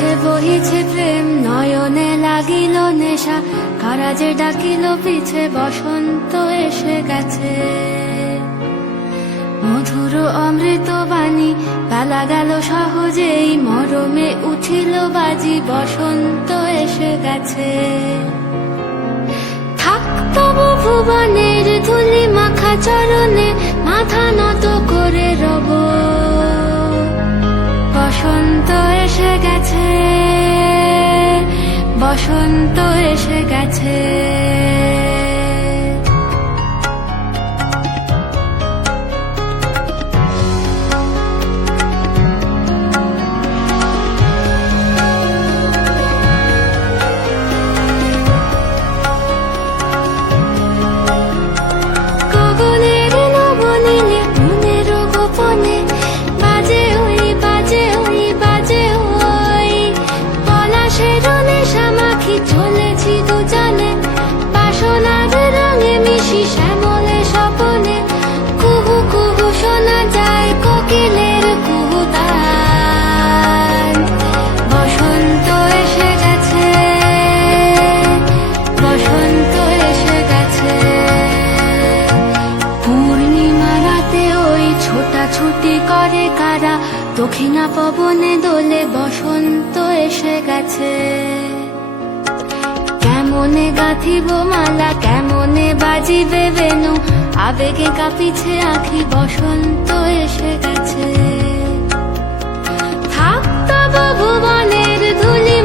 বাতাসে বহিছে প্রেম, নয়নে লাগিল নেশা, কারাজে ডাকিল পিছে, বসন্ত এসে গেছে। মধুর অমৃত বাণী, বেলা গেল সহজেই, মরমে উঠিল বাজি, বসন্ত এসে গেছে। থাক তবু ভুবনের ধুলি মাখা চরণে, মাথা নত করে রব, বসন্ত এসে গেছে, বসন্ত এসে গেছে। গগনের নবনীলে মনের গোপনে, বাজে ওই বাজে ওই বাজে ওই, পলাশের নেশা মাখি চলেছি দুজনে, বাসনার রঙে মিশি শ্যামলে স্বপনে, কুহু কুহু শোনা যায় কোকিলের কুহুতান। বসন্ত এসে গেছে, বসন্ত এসে গেছে। পূর্ণিমা রাতে ওই ছোটাছুটি করে কারা, দক্ষিণা পবনে দোলে, বসন্ত এসে গেছে। কেমনে গাঁথিব মালা, কেমনে বাজিবে বেনু, আবেগে কাঁপিছে আখি, বসন্ত এসে গেছে। থাক তবু ভুবনের ধুলি